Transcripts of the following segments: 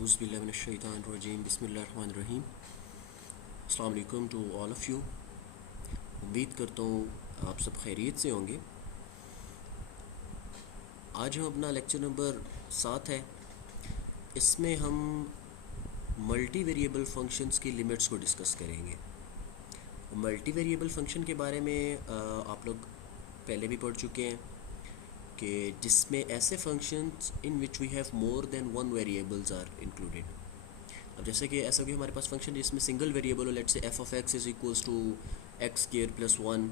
Auzubillahiminash-shaytanir-rajim. Bismillahir-rahmanir-rahim. अस्सलाम वालेकुम to all of you. उम्मीद करता हूँ आप सब खैरियत से होंगे। आज हम अपना लेक्चर नंबर 7 है। इसमें हम मल्टी वेरिएबल फंक्शंस की लिमिट्स को डिस्कस करेंगे। मल्टी वेरिएबल फंक्शन के बारे में आप लोग पहले भी पढ़ चुके हैं कि जिसमें ऐसे functions in which we have more than one variables are included. अब जैसे कि ऐसा कि हमारे पास फंक्शन जिसमें सिंगल वेरिएबल हो, let's say f of x is equals to x square plus 1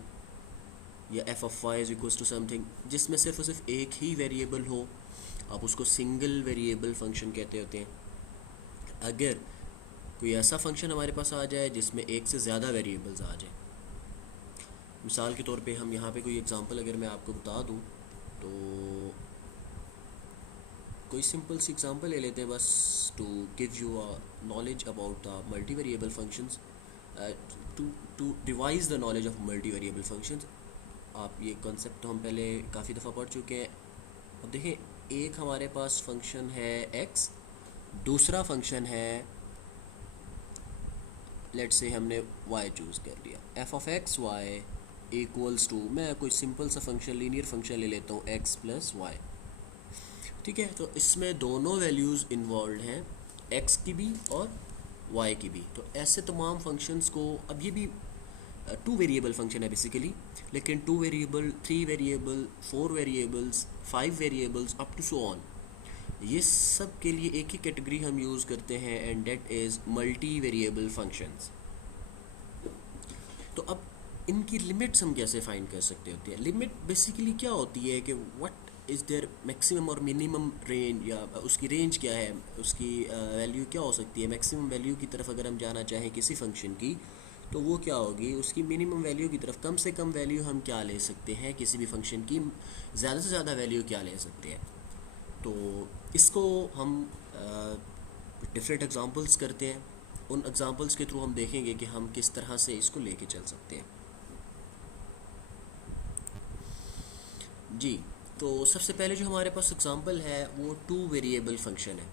या f of y is equals to something, जिसमें सिर्फ और सिर्फ एक ही वेरिएबल हो, आप उसको सिंगल वेरिएबल फंक्शन कहते होते हैं। अगर कोई ऐसा फंक्शन हमारे पास आ जाए जिसमें एक से ज़्यादा वेरिएबल्स आ जाए, मिसाल के तौर पे हम यहाँ पे कोई एग्जांपल अगर मैं आपको बता दूँ तो कोई सिंपल सी एग्जांपल ले लेते हैं बस to give you a knowledge about the multi variable functions, to devise the knowledge of multi variable functions. आप ये कॉन्सेप्ट तो हम पहले काफ़ी दफ़ा पढ़ चुके हैं। अब देखें, एक हमारे पास फंक्शन है x, दूसरा फंक्शन है लेट्स से हमने y चूज़ कर लिया, f of x y equals to, मैं कोई सिंपल सा फंक्शन लीनियर फंक्शन ले लेता हूँ x प्लस वाई। ठीक है, तो इसमें दोनों वैल्यूज़ इन्वॉल्व हैं, x की भी और y की भी। तो ऐसे तमाम फंक्शंस को, अब ये भी टू वेरिएबल फंक्शन है बेसिकली, लेकिन 2 variable, 3 variable, 4 variables, 5 variables up to so on, ये सब के लिए एक ही कैटेगरी हम यूज़ करते हैं and that is multi variable functions. तो अब इनकी लिमिट्स हम कैसे फाइंड कर सकते होते हैं। लिमिट बेसिकली क्या होती है कि व्हाट इज़ देयर मैक्सिमम और मिनिमम रेंज, या उसकी रेंज क्या है, उसकी वैल्यू क्या हो सकती है। मैक्सिमम वैल्यू की तरफ अगर हम जाना चाहें किसी फंक्शन की तो वो क्या होगी, उसकी मिनिमम वैल्यू की तरफ कम से कम वैल्यू हम क्या ले सकते हैं, किसी भी फंक्शन की ज़्यादा से ज़्यादा वैल्यू क्या ले सकते हैं। तो इसको हम डिफरेंट एग्जांपल्स करते हैं, उन एग्जांपल्स के थ्रू हम देखेंगे कि हम किस तरह से इसको लेके चल सकते हैं। जी, तो सबसे पहले जो हमारे पास एग्जांपल है वो 2 वेरिएबल फंक्शन है।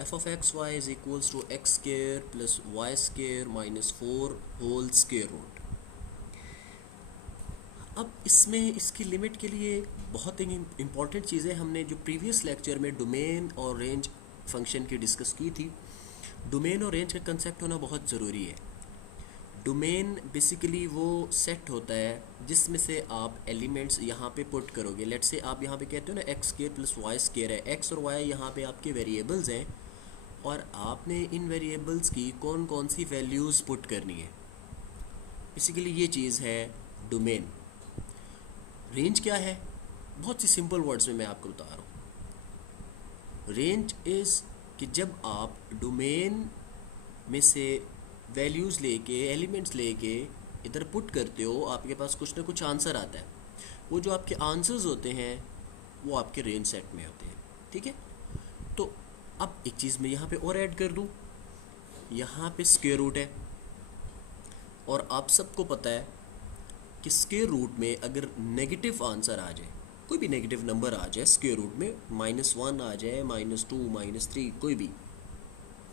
F of x y is equals to x square plus y square minus 4 whole square root. अब इसमें इसकी लिमिट के लिए बहुत ही इम्पॉर्टेंट चीज़ें हमने जो प्रीवियस लेक्चर में डोमेन और रेंज फंक्शन की डिस्कस की थी। डोमेन और रेंज का कंसेप्ट होना बहुत ज़रूरी है। डोमेन बेसिकली वो सेट होता है जिसमें से आप एलिमेंट्स यहाँ पे पुट करोगे। लेट्स से आप यहाँ पे कहते हो ना x square plus y square है, एक्स और वाई यहाँ पे आपके वेरिएबल्स हैं और आपने इन वेरिएबल्स की कौन कौन सी वैल्यूज़ पुट करनी है। बेसिकली ये चीज़ है डोमेन। रेंज क्या है, बहुत सी सिंपल वर्ड्स में मैं आपको बता रहा हूँ। रेंज इज़ कि जब आप डोमेन में से वैल्यूज़ लेके, एलिमेंट्स लेके इधर पुट करते हो, आपके पास कुछ ना कुछ आंसर आता है। वो जो आपके आंसर्स होते हैं वो आपके रेंज सेट में होते हैं। ठीक है, तो अब एक चीज़ मैं यहाँ पे और ऐड कर दूँ, यहाँ पे स्क्वायर रूट है और आप सबको पता है कि स्क्वायर रूट में अगर नेगेटिव आंसर आ जाए, कोई भी नेगेटिव नंबर आ जाए स्क्वायर रूट में, -1 आ जाए, -2, -3, कोई भी,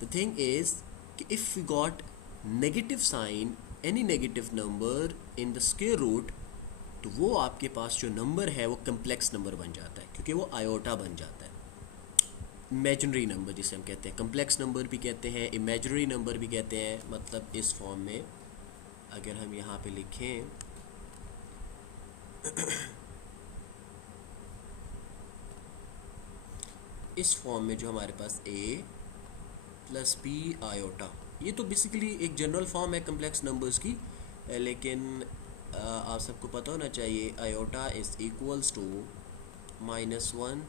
द थिंग इज़ कि if you got negative sign, any negative number in the square root, तो वो आपके पास जो नंबर है वो कम्प्लेक्स नंबर बन जाता है, क्योंकि वो आयोटा बन जाता है। इमेजिनरी नंबर जिसे हम कहते हैं, कम्प्लेक्स नंबर भी कहते हैं, इमेजिनरी नंबर भी कहते हैं। मतलब इस फॉर्म में अगर हम यहाँ पे लिखें इस फॉर्म में जो हमारे पास a प्लस बी आयोटा, ये तो बेसिकली एक जनरल फॉर्म है कम्प्लेक्स नंबर्स की, लेकिन आप सबको पता होना चाहिए iota is equals to -1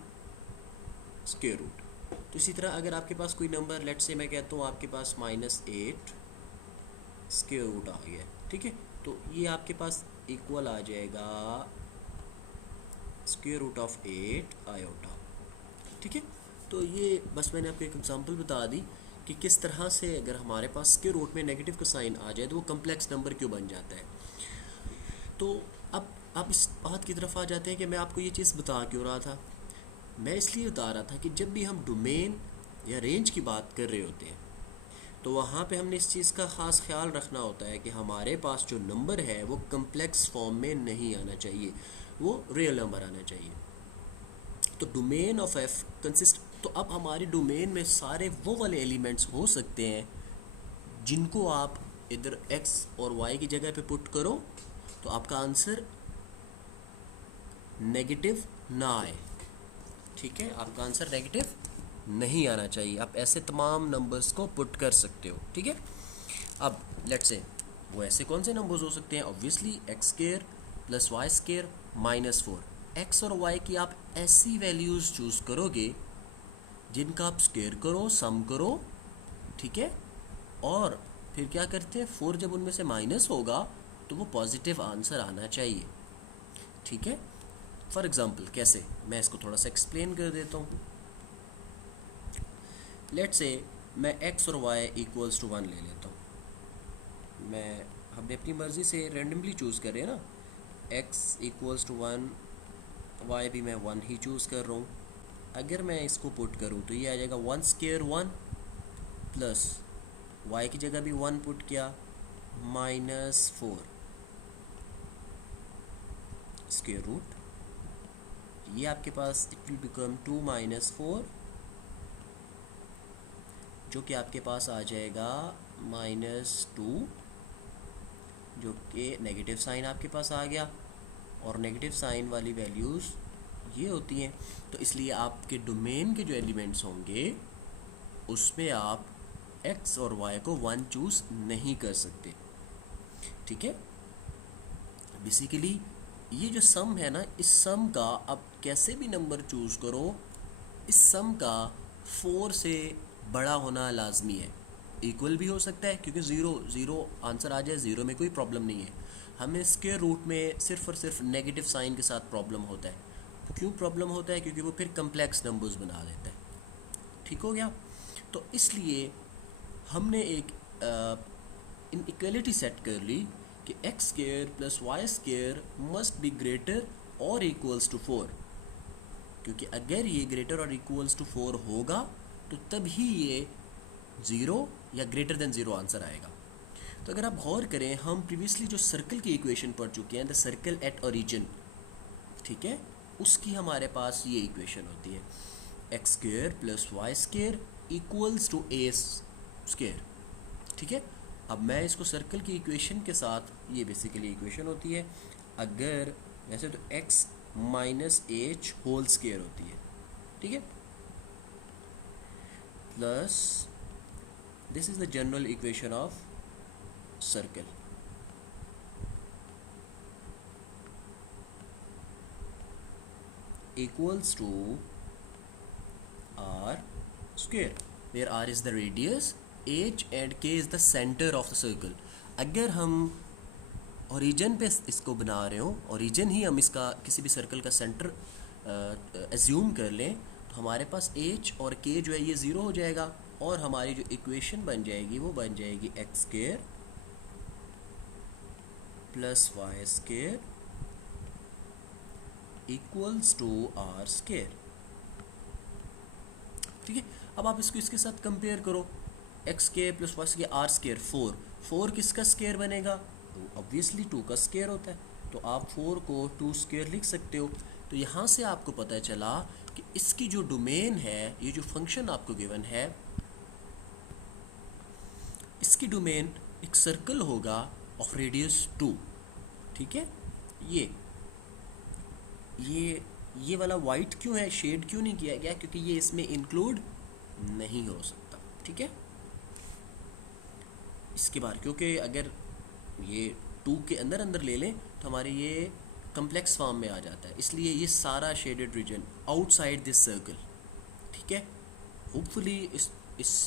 square root. तो इसी तरह अगर आपके पास कोई नंबर, लेट्स से मैं कहता हूँ आपके पास -8 स्क्वायर रूट आ गया, ठीक है, तो ये आपके पास इक्वल आ जाएगा स्क्वायर रूट ऑफ 8 आयोटा। ठीक है, तो ये बस मैंने आपको एक एग्जांपल बता दी कि किस तरह से अगर हमारे पास स्क्वायर रूट में नेगेटिव का साइन आ जाए तो वो कम्प्लेक्स नंबर क्यों बन जाता है। तो अब आप इस बात की तरफ आ जाते हैं कि मैं आपको ये चीज़ बता क्यों रहा था। मैं इसलिए बता रहा था कि जब भी हम डोमेन या रेंज की बात कर रहे होते हैं, तो वहाँ पे हमने इस चीज़ का ख़ास ख्याल रखना होता है कि हमारे पास जो नंबर है वो कम्प्लेक्स फॉर्म में नहीं आना चाहिए, वो रियल नंबर आना चाहिए। तो डोमेन ऑफ एफ कंसिस्ट, तो अब हमारे डोमेन में सारे वो वाले एलिमेंट्स हो सकते हैं जिनको आप इधर एक्स और वाई की जगह पे पुट करो तो आपका आंसर नेगेटिव ना आए। ठीक है, आपका आंसर नेगेटिव नहीं आना चाहिए। आप ऐसे तमाम नंबर्स को पुट कर सकते हो। ठीक है, अब लेट्स से वो ऐसे कौन से नंबर्स हो सकते हैं? Obviously x square plus y square -4। X और वाई की आप ऐसी वैल्यूज़ चूज़ करोगे जिनका आप स्केयर करो, सम करो, ठीक है, और फिर क्या करते हैं, 4 जब उनमें से माइनस होगा तो वो पॉजिटिव आंसर आना चाहिए। ठीक है, फॉर एग्ज़ाम्पल कैसे, मैं इसको थोड़ा सा एक्सप्लेन कर देता हूँ। लेट्स से मैं x और y इक्वल्स टू 1 ले लेता हूँ। मैं हमने अपनी मर्ज़ी से रेंडमली चूज़ कर रहे हैं ना, x इक्वल्स टू 1, y भी मैं 1 ही चूज़ कर रहा हूँ। अगर मैं इसको पुट करूँ तो ये आ जाएगा 1 स्केयर 1 प्लस y की जगह भी 1 पुट किया -4 स्केयर रूट, ये आपके पास इट विल बिकम 2 -4 जो कि आपके पास आ जाएगा -2, जो कि नेगेटिव साइन आपके पास आ गया, और नेगेटिव साइन वाली वैल्यूज़ ये होती हैं। तो इसलिए आपके डोमेन के जो एलिमेंट्स होंगे उसमें आप x और y को 1 चूज़ नहीं कर सकते। ठीक है, बेसिकली ये जो सम है ना, इस सम का आप कैसे भी नंबर चूज़ करो, इस सम का 4 से बड़ा होना लाजमी है। इक्वल भी हो सकता है क्योंकि ज़ीरो आंसर आ जाए, ज़ीरो में कोई प्रॉब्लम नहीं है। हमें स्क्वायर रूट में सिर्फ और सिर्फ नेगेटिव साइन के साथ प्रॉब्लम होता है। तो क्यों प्रॉब्लम होता है? क्योंकि वो फिर कम्प्लेक्स नंबर्स बना देता है। ठीक हो गया, तो इसलिए हमने एक इन इक्वलिटी सेट कर ली कि x square plus y square must be greater और इक्वल्स टू 4, क्योंकि अगर ये ग्रेटर और इक्वल्स टू 4 होगा तो तभी ये 0 या ग्रेटर देन 0 आंसर आएगा। तो अगर आप गौर करें, हम प्रीवियसली जो सर्कल की इक्वेशन पढ़ चुके हैं, द सर्कल एट ओरिजिन, ठीक है, उसकी हमारे पास ये इक्वेशन होती है x square plus y square equals to A square. ठीक है, अब मैं इसको सर्कल की इक्वेशन के साथ, ये बेसिकली इक्वेशन होती है, अगर वैसे तो x minus H whole square होती है, ठीक है, plus this is the general equation of circle. Equals to r square where r is the radius, h and k is the center of the circle। अगर हम origin पे इसको बना रहे हो, ओरिजिन ही हम इसका किसी भी सर्कल का सेंटर एज्यूम कर लें, तो हमारे पास h और k जो है ये 0 हो जाएगा, और हमारी जो इक्वेशन बन जाएगी वो बन जाएगी x square plus y square equals to r square. ठीक है, अब आप इसको इसके साथ कंपेयर करो, x square plus y square r square 4 किसका स्क्वायर बनेगा? तो ऑब्वियसली 2 का स्क्वायर होता है, तो आप 4 को 2 स्क्वायर लिख सकते हो। तो यहाँ से आपको पता चला कि इसकी जो डोमेन है, ये जो फंक्शन आपको गिवन है, इसकी डोमेन एक सर्कल होगा ऑफ रेडियस 2। ठीक है, ये वाला वाइट क्यों है, शेड क्यों नहीं किया गया? क्योंकि ये इसमें इंक्लूड नहीं हो सकता। ठीक है, इसके बाद क्योंकि अगर ये 2 के अंदर अंदर ले लें तो हमारे ये कम्प्लेक्स फॉर्म में आ जाता है, इसलिए ये सारा shaded region outside this circle. ठीक है, होपफुली इस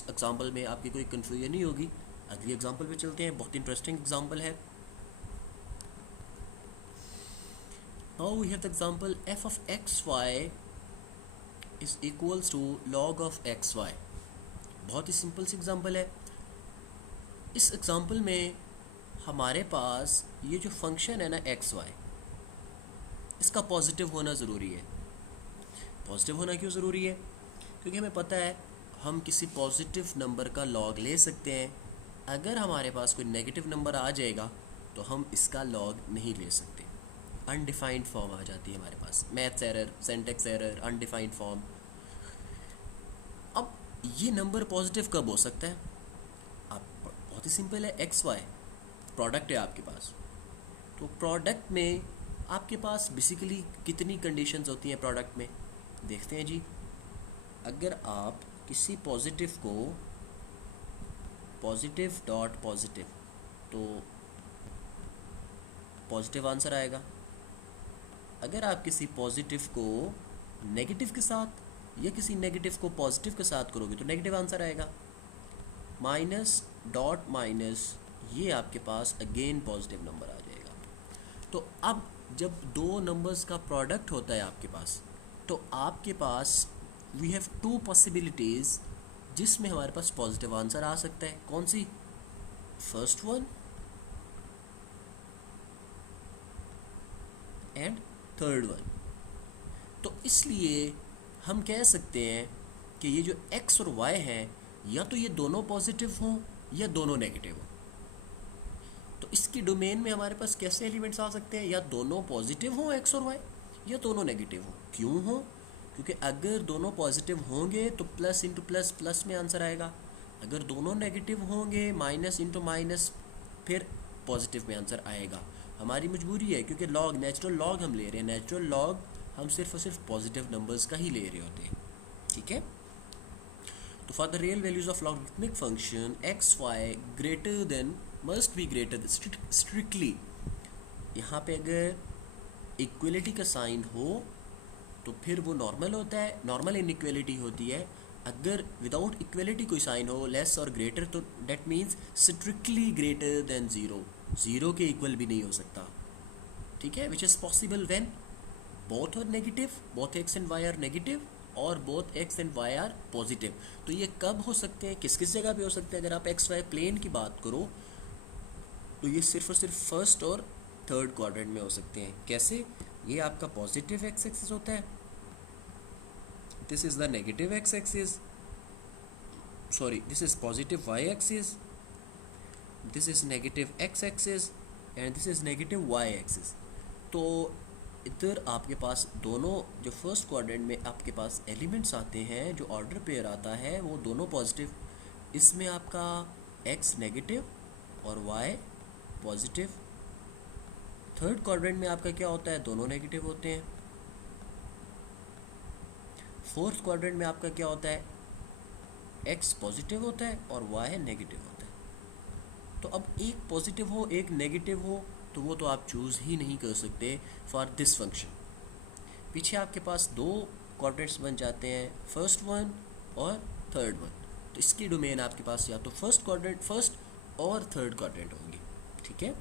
एग्जांपल में आपकी कोई कन्फ्यूजन नहीं होगी। अगली एग्जांपल पे चलते हैं, बहुत इंटरेस्टिंग एग्जांपल है। Now we have the example f of xy is equals to log of xy। बहुत ही सिंपल सी एग्जांपल है। इस एग्जांपल में हमारे पास ये जो फंक्शन है ना xy, इसका पॉजिटिव होना ज़रूरी है। पॉजिटिव होना क्यों ज़रूरी है? क्योंकि हमें पता है हम किसी पॉजिटिव नंबर का लॉग ले सकते हैं। अगर हमारे पास कोई नेगेटिव नंबर आ जाएगा तो हम इसका लॉग नहीं ले सकते। अनडिफाइंड फॉर्म आ जाती है हमारे पास, maths error, syntax error, undefined form. अब ये नंबर पॉजिटिव कब हो सकता है? आप बहुत ही सिंपल है, एक्स वाई प्रोडक्ट है आपके पास। तो प्रोडक्ट में आपके पास बेसिकली कितनी कंडीशंस होती हैं प्रोडक्ट में, देखते हैं जी। अगर आप किसी पॉजिटिव को पॉजिटिव डॉट पॉजिटिव, तो पॉजिटिव आंसर आएगा। अगर आप किसी पॉजिटिव को नेगेटिव के साथ या किसी नेगेटिव को पॉजिटिव के साथ करोगे तो नेगेटिव आंसर आएगा। माइनस डॉट माइनस, ये आपके पास अगेन पॉजिटिव नंबर आ जाएगा। तो अब जब दो नंबर्स का प्रोडक्ट होता है आपके पास, तो आपके पास वी हैव टू पॉसिबिलिटीज़ जिसमें हमारे पास पॉजिटिव आंसर आ सकता है। कौन सी? First one and third one. तो इसलिए हम कह सकते हैं कि ये जो x और y हैं, या तो ये दोनों पॉजिटिव हों या दोनों नेगेटिव हों। तो इसकी डोमेन में हमारे पास कैसे एलिमेंट्स आ सकते हैं? या दोनों पॉजिटिव हों x और y, या दोनों नेगेटिव हों। क्यों हों? क्योंकि अगर दोनों पॉजिटिव होंगे तो प्लस इंटू प्लस प्लस में आंसर आएगा। अगर दोनों नेगेटिव होंगे माइनस इंटू माइनस फिर पॉजिटिव में आंसर आएगा। हमारी मजबूरी है, क्योंकि लॉग, नेचुरल लॉग हम ले रहे हैं। नेचुरल लॉग हम सिर्फ और सिर्फ पॉजिटिव नंबर्स का ही ले रहे होते हैं, ठीक है। तो for the real values of logarithmic function x y greater than, must be greater strictly, यहाँ पे अगर इक्वलिटी का साइन हो तो फिर वो नॉर्मल होता है, नॉर्मल इनइक्वलिटी होती है। अगर विदाउट इक्वलिटी कोई साइन हो, लेस और ग्रेटर, तो that means strictly greater than zero, zero के इक्वल भी नहीं हो सकता, ठीक है। Which is possible when both are negative, both x and y are negative और both x and y are positive. तो ये कब हो सकते हैं, किस किस जगह पे हो सकते हैं? अगर आप एक्स वाई प्लेन की बात करो तो ये सिर्फ और सिर्फ फर्स्ट और थर्ड क्वाड्रेंट में हो सकते हैं। कैसे? ये आपका पॉजिटिव एक्स एक्सिस होता है, this is the negative x axis, sorry, this is positive y axis, this is negative x axis and this is negative y axis। तो इधर आपके पास दोनों जो फर्स्ट क्वाड्रेंट में आपके पास एलिमेंट्स आते हैं, जो ऑर्डर पेयर आता है वो दोनों पॉजिटिव। इसमें आपका x नेगेटिव और y पॉजिटिव। थर्ड क्वाड्रेंट में आपका क्या होता है? दोनों नेगेटिव होते हैं। फोर्थ क्वाड्रेंट में आपका क्या होता है? x पॉजिटिव होता है और y नेगेटिव होता है। तो अब एक पॉजिटिव हो एक नेगेटिव हो तो वो तो आप चूज़ ही नहीं कर सकते फॉर दिस फंक्शन। पीछे आपके पास दो क्वाड्रेंट्स बन जाते हैं, फर्स्ट वन और थर्ड वन। तो इसकी डोमेन आपके पास या तो फर्स्ट क्वाड्रेंट, फर्स्ट और थर्ड क्वाड्रेंट होंगे, ठीक है।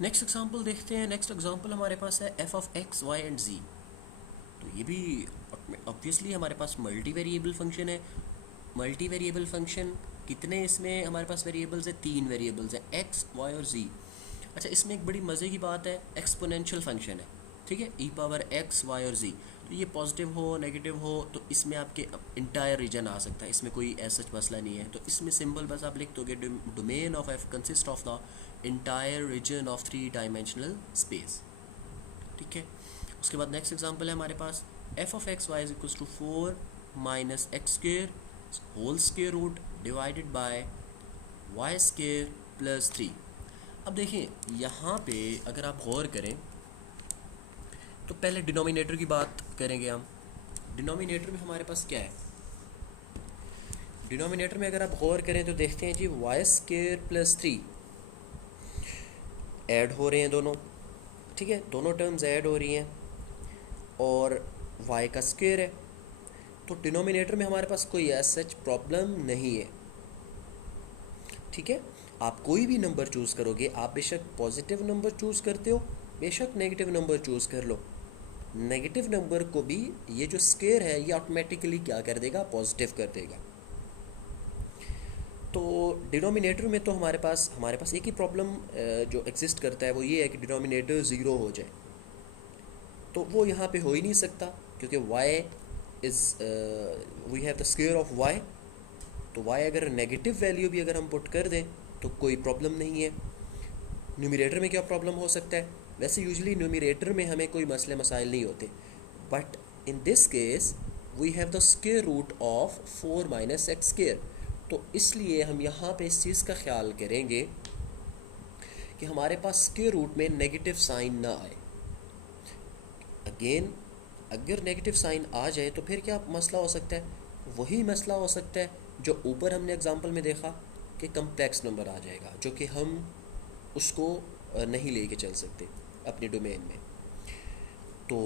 नेक्स्ट एग्जांपल देखते हैं। नेक्स्ट एग्जांपल हमारे पास है f of x, y and z। तो ये भी ऑब्वियसली हमारे पास मल्टी वेरिएबल फंक्शन है। मल्टी वेरिएबल फंक्शन कितने इसमें हमारे पास वेरिएबल्स हैं? 3 वेरिएबल्स हैं, x, y और z। अच्छा, इसमें एक बड़ी मज़े की बात है, एक्सपोनेंशियल फंक्शन है, ठीक है, e पावर x, y और z। तो ये पॉजिटिव हो नेगेटिव हो तो इसमें आपके इंटायर रीजन आ सकता है, इसमें कोई ऐसा मसला नहीं है। तो इसमें सिंबल बस आप लिख दोगे, domain of f consist of the entire region of 3 dimensional space, ठीक है। उसके बाद नेक्स्ट एग्जांपल है हमारे पास f of x y is equals to 4 minus x square whole square root divided by y square plus 3। अब देखिए यहाँ पे अगर आप गौर करें तो पहले डिनोमिनेटर की बात करेंगे हम। डिनोमिनेटर में हमारे पास क्या है? डिनोमिनेटर में अगर आप गौर करें तो देखते हैं जी वाई स्क्वेयर प्लस 3 ऐड हो रहे हैं दोनों, ठीक है, दोनों टर्म्स ऐड हो रही हैं और y का स्क्वायर है। तो डिनोमिनेटर में हमारे पास कोई ऐसा सच प्रॉब्लम नहीं है, ठीक है। आप कोई भी नंबर चूज़ करोगे, आप बेशक पॉजिटिव नंबर चूज़ करते हो, बेशक नेगेटिव नंबर चूज़ कर लो, नेगेटिव नंबर को भी ये जो स्क्वायर है ये ऑटोमेटिकली क्या कर देगा? पॉजिटिव कर देगा। तो डिनोमिनेटर में तो हमारे पास एक ही प्रॉब्लम जो एग्जिस्ट करता है वो ये है कि डिनोमिनेटर ज़ीरो हो जाए। तो वो यहाँ पे हो ही नहीं सकता, क्योंकि y is we have the square of y। तो y अगर नेगेटिव वैल्यू भी अगर हम पुट कर दें तो कोई प्रॉब्लम नहीं है। न्यूमरेटर में क्या प्रॉब्लम हो सकता है? वैसे यूजुअली न्यूमरेटर में हमें कोई मसले मसाइल नहीं होते, but in this case we have the square root of 4 minus x square. तो इसलिए हम यहाँ पे इस चीज़ का ख्याल करेंगे कि हमारे पास स्क्वायर रूट में नेगेटिव साइन ना आए। अगेन अगर नेगेटिव साइन आ जाए तो फिर क्या मसला हो सकता है? वही मसला हो सकता है जो ऊपर हमने एग्जांपल में देखा कि कम्प्लेक्स नंबर आ जाएगा, जो कि हम उसको नहीं लेके चल सकते अपने डोमेन में। तो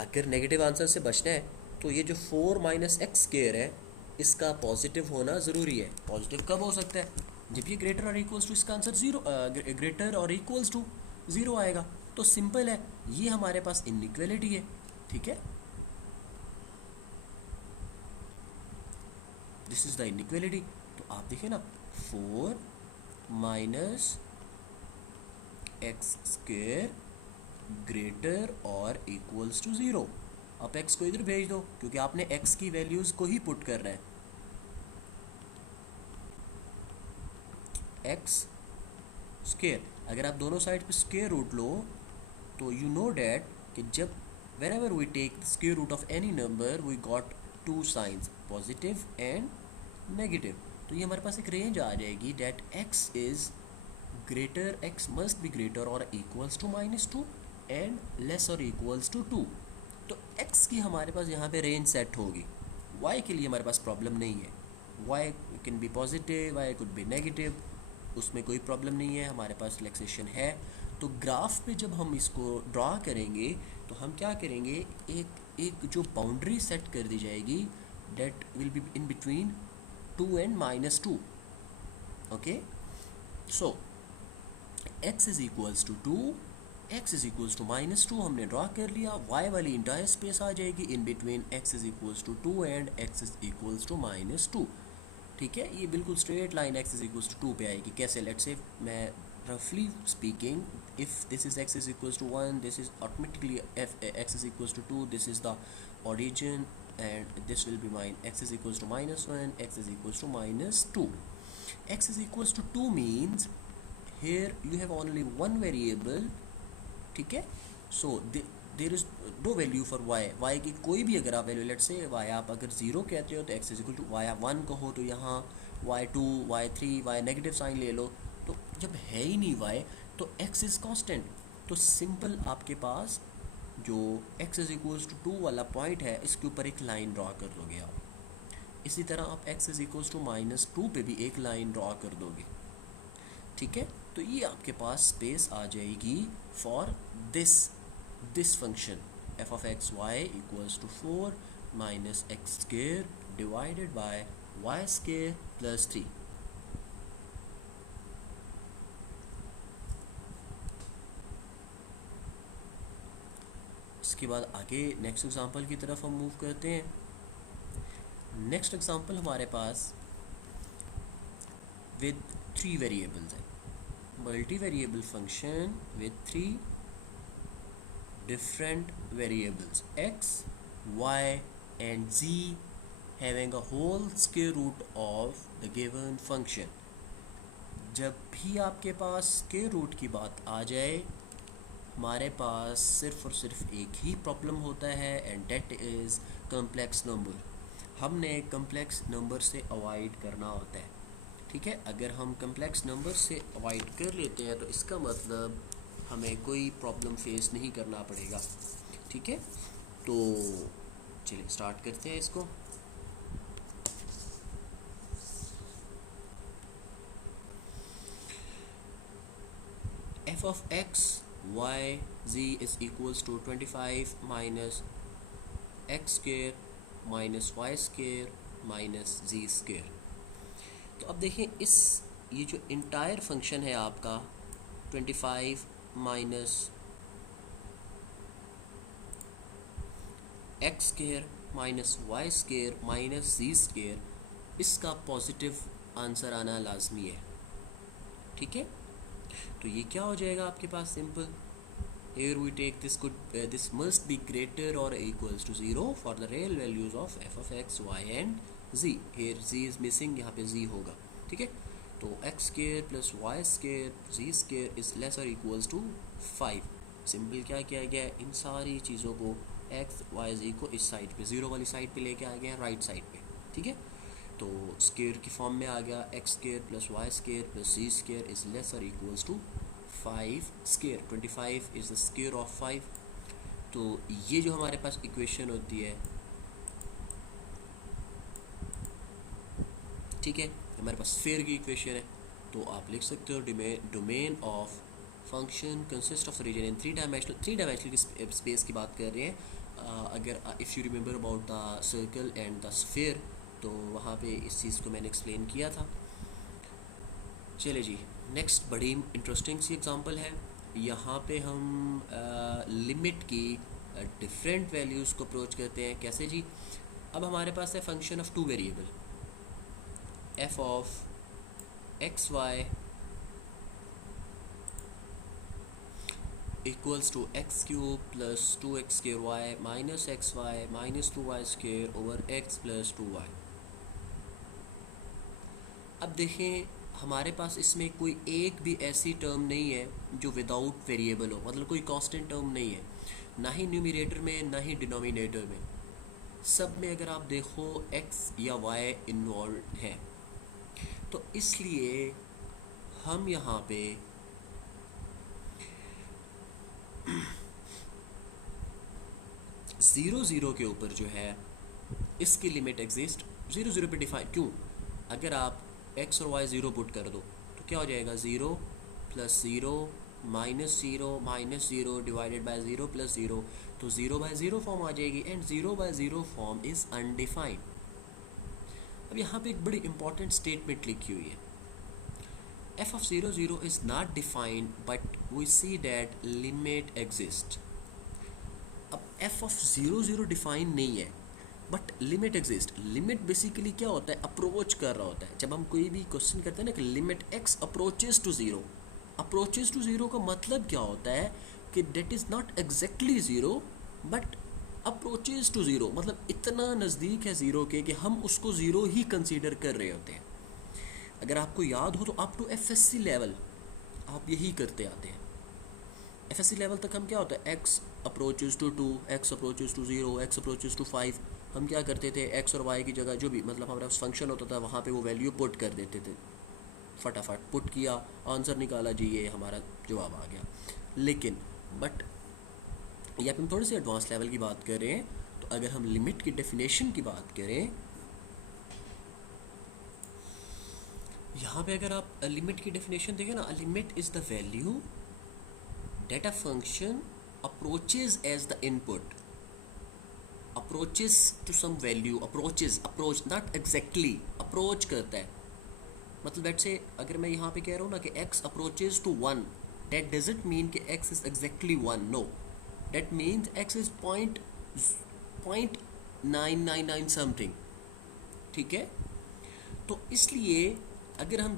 अगर नेगेटिव आंसर से बचना है तो ये जो 4 माइनस एक्स स्क्वायर है इसका पॉजिटिव होना ज़रूरी है। पॉजिटिव कब हो सकता है? जब ये ग्रेटर और इक्वल्स टू, इसका आंसर ज़ीरो, ग्रेटर और इक्वल्स टू ज़ीरो आएगा। तो सिंपल है, ये हमारे पास इनइक्वालिटी है। ठीक है, दिस इज़ द इनइक्वालिटी। तो आप देखिए ना, 4 माइनस एक्स स्क्वायर ग्रेटर और इक्वल्स टू ज़ीरो। आप x को इधर भेज दो, क्योंकि आपने x की वैल्यूज़ को ही पुट करना है। x स्क्वायर, अगर आप दोनों साइड पे स्क्वायर रूट लो तो यू नो डैट कि जब whenever we take the square root of any number we got two signs, positive and negative। तो ये हमारे पास एक रेंज आ जाएगी that x is greater, x must be greater or equals to -2 and less or equals to 2। तो x की हमारे पास यहाँ पे रेंज सेट होगी। y के लिए हमारे पास प्रॉब्लम नहीं है, y can be positive, y could be negative, उसमें कोई प्रॉब्लम नहीं है, हमारे पास रिलैक्सेशन है। तो ग्राफ पे जब हम इसको ड्रा करेंगे तो हम क्या करेंगे, एक जो बाउंड्री सेट कर दी जाएगी that will be in between 2 and -2। Okay, so x is equals to 2, x is equals to -2 हमने ड्रा कर लिया। y वाली इंटायर स्पेस आ जाएगी in between x is equals to 2 and x is equals to -2। ठीक है, ये बिल्कुल straight line x is equals to 2 पे आएगी। कैसे? लेट्स से मैं रफली speaking, if this is x is equals to 1, this is automatically x is equals to 2, this is the origin, and this will be mine x is equals to -1, x is equals to -2। x is equals to 2 means here you have only one variable। ठीक है, so there is no value for y की कोई भी अगर आप value, let's say y आप अगर 0 कहते हो तो x is equal to, y आप 1 कहो तो यहाँ y2, y3, y negative sign ले लो। तो जब है ही नहीं y तो x इज़ कांस्टेंट। तो सिंपल आपके पास जो x इज इक्वल्स टू 2 वाला पॉइंट है इसके ऊपर एक लाइन ड्रा कर दोगे आप। इसी तरह आप x इज इक्वल्स टू -2 पे भी एक लाइन ड्रा कर दोगे। ठीक है, तो ये आपके पास स्पेस आ जाएगी for this function f of x y equals to 4 minus x square divided by y square plus 3। इसके बाद आगे नेक्स्ट एग्जांपल की तरफ हम मूव करते हैं। नेक्स्ट एग्जांपल हमारे पास विद 3 वेरिएबल्स है, multi variable function with 3 different variables x, y and z having a whole square root of the given function। जब भी आपके पास स्क्वायर रूट की बात आ जाए हमारे पास सिर्फ और सिर्फ एक ही प्रॉब्लम होता है, and that is complex number. हमने कम्प्लेक्स नंबर से अवॉइड करना होता है। ठीक है, अगर हम कम्प्लेक्स नंबर से अवॉइड कर लेते हैं तो इसका मतलब हमें कोई प्रॉब्लम फेस नहीं करना पड़ेगा। ठीक है, तो चलिए स्टार्ट करते हैं इसको। f of x y z is equals to 25 minus x square minus y square minus z square। तो अब देखें ये जो इंटायर फंक्शन है आपका 25 minus x square minus y square minus g square, इसका पॉजिटिव आंसर आना लाजमी है। ठीक है, तो ये क्या हो जाएगा आपके पास, simple Here we take this must be greater or equals to 0 for the real values of f of x, y and z. Here z is missing, यहाँ पे z होगा, ठीक है। तो x square plus y square z square is less or equals to 5। Simple क्या किया गया है, इन सारी चीज़ों को x y z को इस साइड पे, ज़ीरो वाली साइड पे लेके आ गया, राइट साइड पे, ठीक है। तो स्केयर की फॉर्म में आ गया x square plus y square plus z square is less और equals to 5 square. 25 is the square of 5। तो ये जो हमारे पास इक्वेशन होती है, ठीक है, हमारे पास स्फीयर की इक्वेशन है। तो आप लिख सकते हो domain of function consist of region in three dimensional की स्पेस की बात कर रहे हैं। अगर if you remember about the circle and the sphere, तो वहाँ पे इस चीज़ को मैंने एक्सप्लेन किया था। चले जी, नेक्स्ट बड़ी इंटरेस्टिंग सी एग्जांपल है। यहाँ पे हम लिमिट की डिफरेंट वैल्यूज़ को अप्रोच करते हैं। कैसे जी, अब हमारे पास है function of two variable f of x y equals to x cube plus 2x square y minus x y minus 2y square over x plus 2y। अब देखें, हमारे पास इसमें कोई एक भी ऐसी टर्म नहीं है जो विदाउट वेरिएबल हो, मतलब कोई कांस्टेंट टर्म नहीं है, ना ही न्यूमरेटर में ना ही डिनोमिनेटर में। सब में अगर आप देखो x या y इन्वॉल्व है। तो इसलिए हम यहाँ पे ज़ीरो ज़ीरो के ऊपर जो है इसकी लिमिट एग्जिस्ट, ज़ीरो ज़ीरो पे डिफाइन क्यों, अगर आप x और y ज़ीरो पुट कर दो तो क्या हो जाएगा, zero plus zero minus zero divided by zero plus zero, तो ज़ीरो बाय ज़ीरो फॉर्म आ जाएगी and zero by zero form is undefined. अब यहाँ पे एक बड़ी इंपॉर्टेंट स्टेटमेंट लिखी हुई है, f of 0 0 is not defined but we see that limit exists। अब f of 0 0 डिफाइन नहीं है but limit exist. Limit basically क्या होता है, अप्रोच कर रहा होता है। जब हम कोई भी क्वेश्चन करते हैं ना कि limit x approaches to zero, approaches to zero का मतलब क्या होता है कि that is not exactly zero but approaches to zero, मतलब इतना नज़दीक है ज़ीरो के कि हम उसको ज़ीरो ही कंसीडर कर रहे होते हैं। अगर आपको याद हो तो अप टू FSC लेवल आप यही करते आते हैं। FSC लेवल तक हम क्या होता है, x approaches to 2, x approaches to 0, x approaches to 5, हम क्या करते थे, x और y की जगह जो भी मतलब हमारा फंक्शन होता था वहाँ पे वो वैल्यू पुट कर देते थे, फटाफट पुट किया, आंसर निकाला, जी ये हमारा जवाब आ गया। लेकिन बट यहाँ पे हम थोड़ी सी एडवांस लेवल की बात कर रहे हैं। तो अगर हम लिमिट की डेफिनेशन की बात करें, यहाँ पे अगर आप लिमिट की डेफिनेशन देखें ना, limit is the value that a function approaches as the input, approaches to some value, approach not exactly, approach करता है। मतलब लेट्स से अगर मैं यहाँ पे कह रहा हूँ ना कि x approaches to 1, that doesn't mean कि x is exactly 1, no, that means x is point 999 something, ठीक है। तो इसलिए अगर हम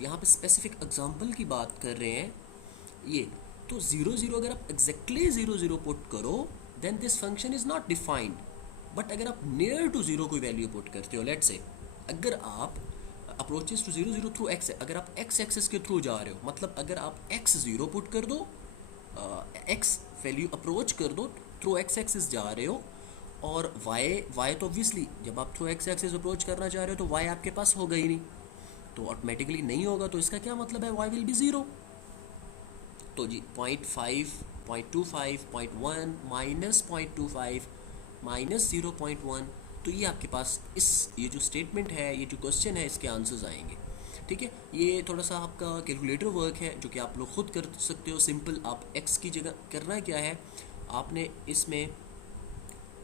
यहाँ पे स्पेसिफिक एग्जांपल की बात कर रहे हैं ये, तो 0 0 अगर आप एग्जैक्टली 0 0 पुट करो then this function is not defined. But अगर आप नियर टू 0 कोई वैल्यू पुट करते हो, लेट्स से अगर आप अप्रोचेस टू 0 0 थ्रू x है, अगर आप x एक्सेस के थ्रू जा रहे हो, मतलब अगर आप x 0 पुट कर दो, x वैल्यू अप्रोच कर दो थ्रू x एक्सेस जा रहे हो, और y तो ऑब्वियसली जब आप थ्रू x एक्सेस अप्रोच करना चाह रहे हो तो y आपके पास होगा ही नहीं, तो ऑटोमेटिकली नहीं होगा। तो इसका क्या मतलब है, y विल बी 0। तो जी 0.5, 0.25, 0.1 माइनस 0.25 माइनस 0.1, तो ये आपके पास ये जो स्टेटमेंट है, ये जो क्वेश्चन है, इसके आंसर्स आएंगे, ठीक है। ये थोड़ा सा आपका कैलकुलेटर वर्क है जो कि आप लोग खुद कर सकते हो। सिंपल आप x की जगह करना क्या है, आपने इसमें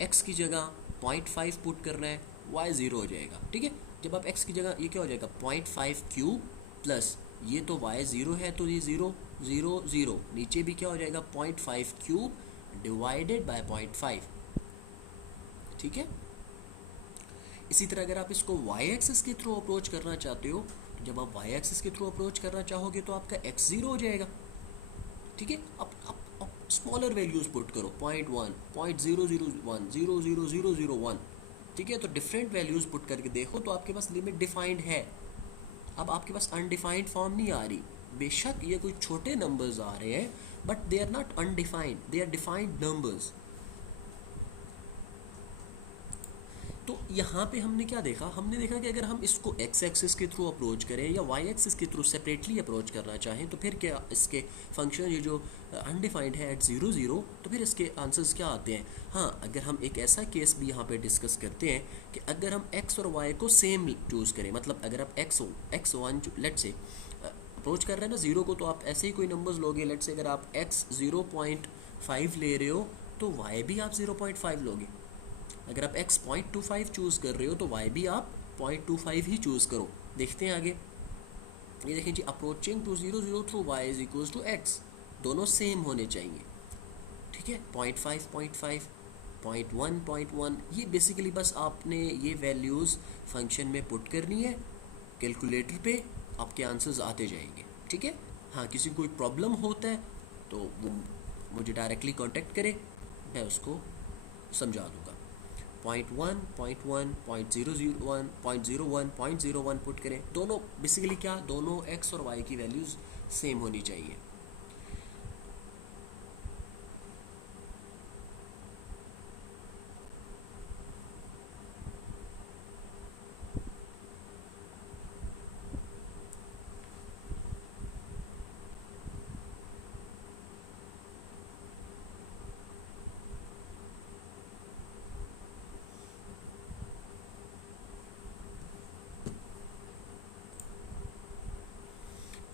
x की जगह 0.5 पुट करना है, y 0 हो जाएगा, ठीक है। जब आप x की जगह ये क्या हो जाएगा 0.5 क्यूब प्लस ये तो y 0 है तो ये 0 0 0, नीचे भी क्या हो जाएगा 0.5 क्यूब डिवाइडेड बाय 0.5, ठीक है। इसी तरह अगर आप इसको y एक्सिस के थ्रू अप्रोच करना चाहते हो, तो जब आप y एक्सिस के थ्रू अप्रोच करना चाहोगे तो आपका x 0 हो जाएगा, ठीक है। अब स्मॉलर वैल्यूज़ पुट करो, 0.1, 0.001, 0.0001, ठीक है। तो डिफरेंट वैल्यूज़ पुट करके देखो तो आपके पास लिमिट डिफाइंड है। अब आपके पास अनडिफाइंड फॉर्म नहीं आ रही। बेशक ये कोई छोटे नंबर्स आ रहे हैं but they are not undefined, they are defined numbers. तो यहाँ पे हमने क्या देखा, हमने देखा कि अगर हम इसको एक्स एक्सिस के थ्रू अप्रोच करें या वाई एक्सिस के थ्रू सेपरेटली अप्रोच करना चाहें तो फिर क्या इसके फंक्शन ये जो अनडिफाइंड है एट 0 0, तो फिर इसके आंसर्स क्या आते हैं। हाँ, अगर हम एक ऐसा केस भी यहाँ पे डिस्कस करते हैं कि अगर हम एक्स और वाई को सेम चूज़ करें, मतलब अगर आप एक्स वन लेट से अप्रोच कर रहे हैं ना ज़ीरो को, तो आप ऐसे ही कोई नंबर्स लोगे। लेट से अगर आप एक्स 0.5 ले रहे हो तो वाई भी आप 0.5 लोगे। अगर आप x 0.25 चूज़ कर रहे हो तो y भी आप 0.25 ही चूज़ करो। देखते हैं आगे, ये देखें जी, approaching to 0 0 through y is equals to x, दोनों सेम होने चाहिए, ठीक है। 0.5 0.5, 0.1 0.1, ये बेसिकली बस आपने ये वैल्यूज़ फंक्शन में पुट करनी है, कैलकुलेटर पे आपके आंसर्स आते जाएंगे, ठीक है। हाँ, किसी को कोई प्रॉब्लम होता है तो वो मुझे डायरेक्टली कांटेक्ट करे, मैं उसको समझा दूँगा। 0.1 0.1 0.001 0.01 0.01 पुट करें, दोनों बेसिकली क्या, दोनों x और y की वैल्यूज़ सेम होनी चाहिए।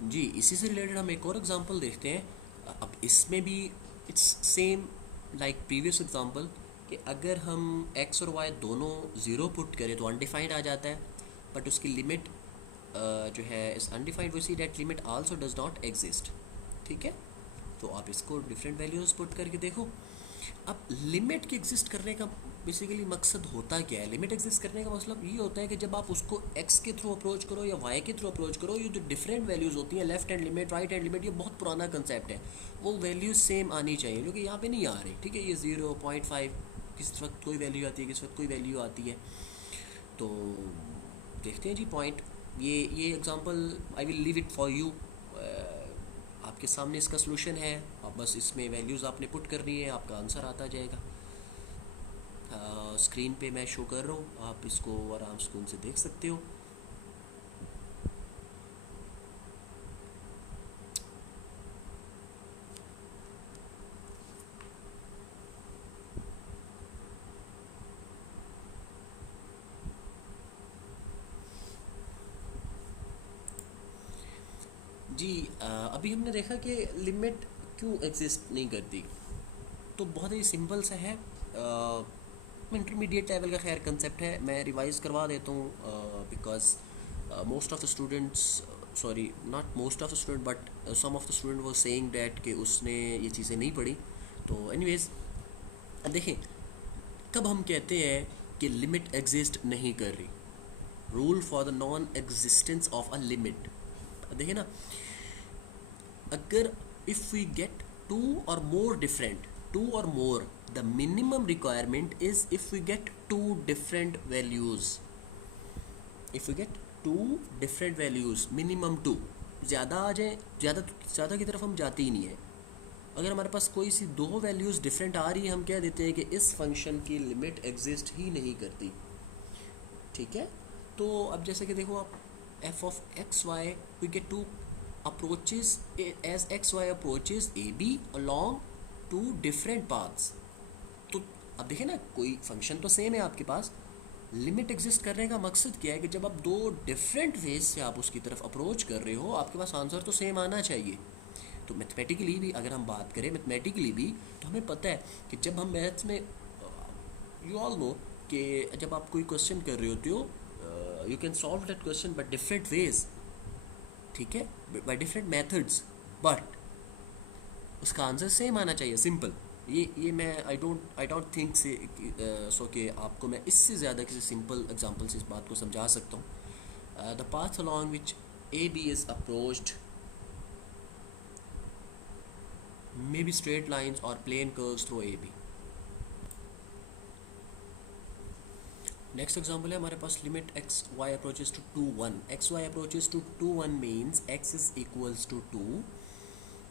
जी, इसी से रिलेटेड हम एक और एग्जांपल देखते हैं। अब इसमें भी it's same like previous example कि अगर हम x और y दोनों ज़ीरो पुट करें तो अनडिफाइंड आ जाता है, बट उसकी लिमिट जो है इस undefined, we see that limit also does not exist, ठीक है। तो आप इसको डिफरेंट वैल्यूज़ पुट करके देखो। अब लिमिट के एग्जिस्ट करने का बेसिकली मकसद होता क्या है। लिमिट एग्जिस्ट करने का मतलब ये होता है कि जब आप उसको x के थ्रू अप्रोच करो या y के थ्रू अप्रोच करो, ये जो डिफरेंट वैल्यूज़ होती हैं, left hand limit, right hand limit, ये बहुत पुराना कंसेप्ट है, वो वैल्यूज़ सेम आनी चाहिए, जो कि यहाँ पे नहीं आ रही, ठीक है। ये 0.5 किस वक्त कोई वैल्यू आती है, किस वक्त कोई वैल्यू आती है। तो देखते हैं जी पॉइंट, ये example I will leave it for you, आपके सामने इसका सलूशन है, आप बस इसमें वैल्यूज़ आपने पुट करनी है, आपका आंसर आता जाएगा। स्क्रीन पे मैं शो कर रहा हूँ, आप इसको आराम सुकून से देख सकते हो। जी, अभी हमने देखा कि लिमिट क्यों एग्जिस्ट नहीं करती, तो बहुत ही सिंपल सा है। इंटरमीडिएट लेवल का खैर कंसेप्ट है, मैं रिवाइज करवा देता हूँ, because most of the students, sorry not most of the student but some of the student वो सेइंग डैट कि उसने ये चीज़ें नहीं पढ़ी। तो एनीवेज, देखें, कब हम कहते हैं कि लिमिट एग्जिस्ट नहीं कर रही, rule for the non existence of a limit. देखिए ना, अगर इफ़ वी गेट टू और मोर डिफरेंट, टू और मोर, the minimum requirement is if we get two different values, if we get two different values, minimum two, ज़्यादा आ जाए, ज़्यादा की तरफ हम जाते ही नहीं है। अगर हमारे पास कोई सी दो वैल्यूज़ डिफरेंट आ रही है, हम कह देते हैं कि इस फंक्शन की लिमिट एग्जिस्ट ही नहीं करती, ठीक है। तो अब जैसे कि देखो आप, f of x y, we get two approaches as x y approaches a b along two different paths। तो अब देखिए ना, कोई फंक्शन तो सेम है आपके पास, लिमिट एग्जिस्ट करने का मकसद क्या है कि जब आप दो डिफरेंट वेज से आप उसकी तरफ अप्रोच कर रहे हो, आपके पास आंसर तो सेम आना चाहिए। तो मैथमेटिकली भी अगर हम बात करें, मैथमेटिकली भी, तो हमें पता है कि जब हम मैथ्स में, यू ऑल नो कि जब आप कोई क्वेश्चन कर रहे होते हो, you can solve that question but different ways, ठीक है, बाय डिफरेंट मेथड्स, बट उसका आंसर सेम आना चाहिए, सिंपल। ये मैं आई डोंट थिंक से सो कि आपको मैं इससे ज़्यादा किसी सिंपल एग्जांपल से इस बात को समझा सकता हूँ। The path along which A B is approached, may be straight lines और plane curves through A B. Next example है हमारे पास limit x y approaches to 2 1। X y approaches to 2 1 means x is equals to 2,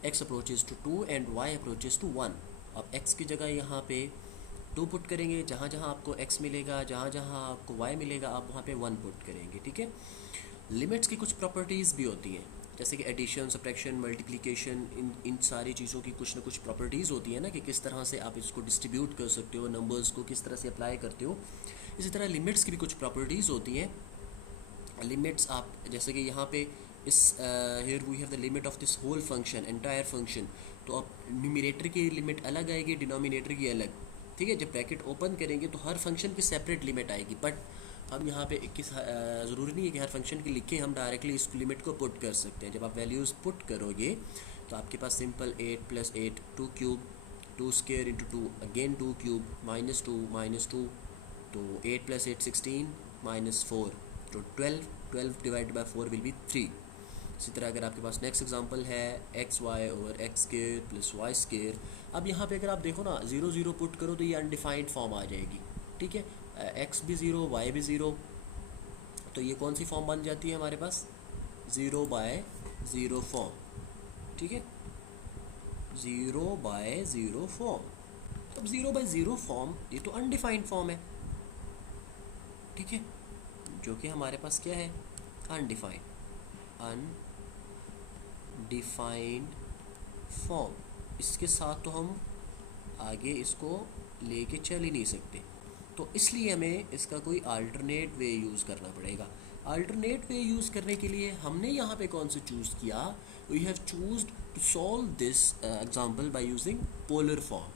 x approaches to 2 and y approaches to 1। अब x की जगह यहाँ पे 2 put करेंगे, जहाँ जहाँ आपको x मिलेगा, जहाँ जहाँ आपको y मिलेगा, आप वहाँ पे 1 पुट करेंगे। ठीक है। लिमिट्स की कुछ प्रॉपर्टीज़ भी होती हैं, जैसे कि एडिशन, सब्ट्रैक्शन, मल्टीप्लिकेशन, इन सारी चीज़ों की कुछ ना कुछ प्रॉपर्टीज़ होती है ना, कि किस तरह से आप इसको डिस्ट्रीब्यूट कर सकते हो, नंबर्स को किस तरह से अप्लाई करते हो। इसी तरह लिमिट्स की भी कुछ प्रॉपर्टीज़ होती हैं। लिमिट्स आप जैसे कि यहाँ पे इस here we have the limit of this whole function, entire function, तो अब न्यूमरेटर की लिमिट अलग आएगी, डिनोमिनेटर की अलग। ठीक है। जब ब्रैकेट ओपन करेंगे तो हर फंक्शन की सेपरेट लिमिट आएगी, बट हम यहाँ पे ज़रूरी नहीं है कि हर फंक्शन की लिखें, हम डायरेक्टली इस लिमिट को पुट कर सकते हैं। जब आप वैल्यूज़ पुट करोगे तो आपके पास simple 8 + 8 2 cube, 2 square into 2 again 2 cube, -2 तो 8 + 8 16 -4 तो 12 डिवाइडेड बाई 4 विल बी 3। इसी तरह अगर आपके पास नेक्स्ट एग्जांपल है x y over x square plus y square. अब यहाँ पे अगर आप देखो ना 0 0 पुट करो तो ये अनडिफाइंड फॉर्म आ जाएगी। ठीक है। एक्स भी 0 वाई भी 0, तो ये कौन सी फॉर्म बन जाती है हमारे पास? 0/0 फॉर्म। ठीक है। 0/0 फॉर्म। अब 0/0 फॉर्म ये तो अनडिफाइंड फॉर्म है। ठीक है। जो कि हमारे पास क्या है? Undefined form. इसके साथ तो हम आगे इसको लेके चल ही नहीं सकते, तो इसलिए हमें इसका कोई अल्टरनेट वे यूज़ करना पड़ेगा। अल्टरनेट वे यूज़ करने के लिए हमने यहाँ पे कौन सा चूज़ किया? We have choose to solve this example by using polar form.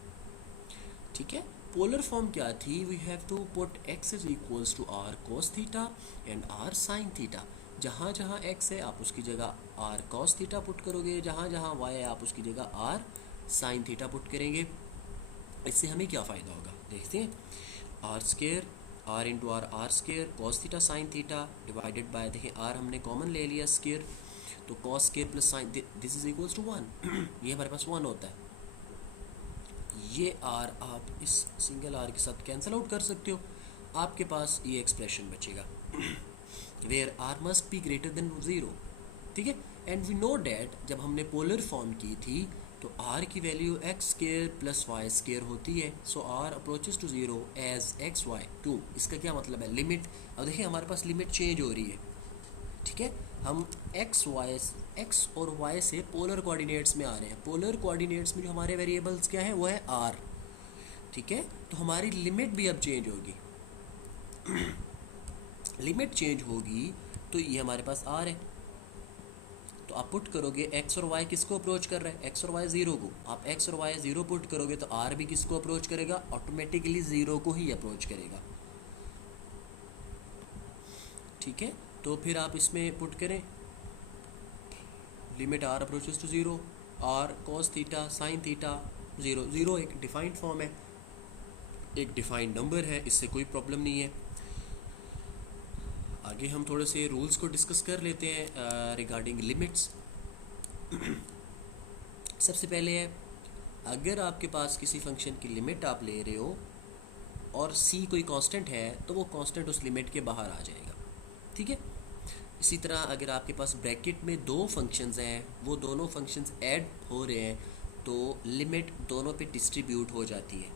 ठीक है। पोलर फॉर्म क्या थी? We have to put x is equals to r cos theta and r sin theta. जहाँ जहाँ x है आप उसकी जगह r cos थीटा पुट करोगे, जहाँ जहाँ y है आप उसकी जगह r sin थीटा पुट करेंगे। इससे हमें क्या फ़ायदा होगा देखते हैं। r square r into r, r square cos theta sin theta divided by, देखिए r हमने कॉमन ले लिया स्क्वायर, तो cos square plus sine this is equals to 1। ये हमारे पास 1 होता है। ये r आप इस सिंगल r के साथ कैंसिल आउट कर सकते हो, आपके पास ये एक्सप्रेशन बचेगा where r must be greater than 0। ठीक है। एंड वी नो डैट जब हमने पोलर फॉर्म की थी तो r की value x square plus y square होती है, so r approaches to 0 as x y. क्यों? इसका क्या मतलब है? लिमिट। अब देखिए हमारे पास लिमिट चेंज हो रही है। ठीक है। हम x और y से पोलर कोऑर्डिनेट्स में आ रहे हैं। पोलर कोऑर्डिनेट्स में जो हमारे वेरिएबल्स क्या है वो है r। ठीक है। तो हमारी लिमिट भी अब चेंज होगी। लिमिट चेंज होगी तो ये हमारे पास r है, तो आप पुट करोगे x और y किसको अप्रोच कर रहा है? x और y 0 को। आप x और y 0 पुट करोगे तो r भी किसको अप्रोच करेगा? ऑटोमेटिकली 0 को ही अप्रोच करेगा। ठीक है। तो फिर आप इसमें पुट करें limit r approaches to 0, r cos theta sin theta 0। 0 एक डिफाइंड फॉर्म है, एक डिफाइंड नंबर है, इससे कोई प्रॉब्लम नहीं है। आगे हम थोड़े से रूल्स को डिस्कस कर लेते हैं रिगार्डिंग लिमिट्स। सबसे पहले है, अगर आपके पास किसी फंक्शन की लिमिट आप ले रहे हो और c कोई कांस्टेंट है तो वो कांस्टेंट उस लिमिट के बाहर आ जाएगा। ठीक है। इसी तरह अगर आपके पास ब्रैकेट में 2 फंक्शंस हैं, वो दोनों फंक्शंस ऐड हो रहे हैं, तो लिमिट दोनों पे डिस्ट्रीब्यूट हो जाती है।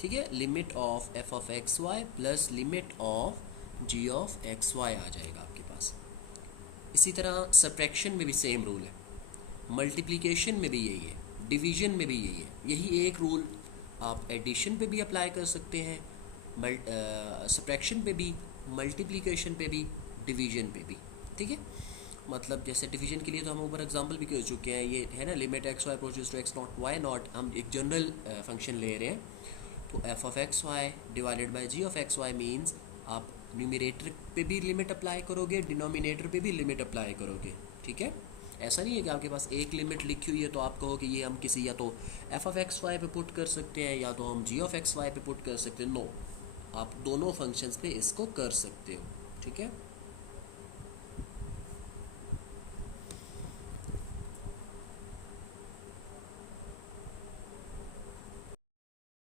ठीक है। Limit of f of x y plus limit of g of x y आ जाएगा आपके पास। इसी तरह सब्ट्रैक्शन में भी सेम रूल है, मल्टीप्लिकेशन में भी यही है, डिवीजन में भी यही है। यही एक रूल आप एडिशन पे भी अप्लाई कर सकते हैं, सब्ट्रैक्शन पे भी, मल्टीप्लिकेशन पे भी, डिवीजन पे भी। ठीक है। मतलब जैसे डिवीजन के लिए तो हम ऊपर एग्जांपल भी कर चुके हैं, ये है ना limit x y approaches to x naught y naught. हम एक जनरल फंक्शन ले रहे हैं, तो f of x y divided by g of x y means आप न्यूमरेटर पे भी लिमिट अप्लाई करोगे, डिनोमिनेटर पे भी लिमिट अप्लाई करोगे। ठीक है। ऐसा नहीं है कि आपके पास एक लिमिट लिखी हुई है तो आप कहो कि ये हम किसी या तो एफ ऑफ एक्स वाई पे पुट कर सकते हैं या तो हम जी ऑफ एक्स वाई पे पुट कर सकते हैं। नो, आप दोनों फंक्शंस पे इसको कर सकते हो। ठीक है।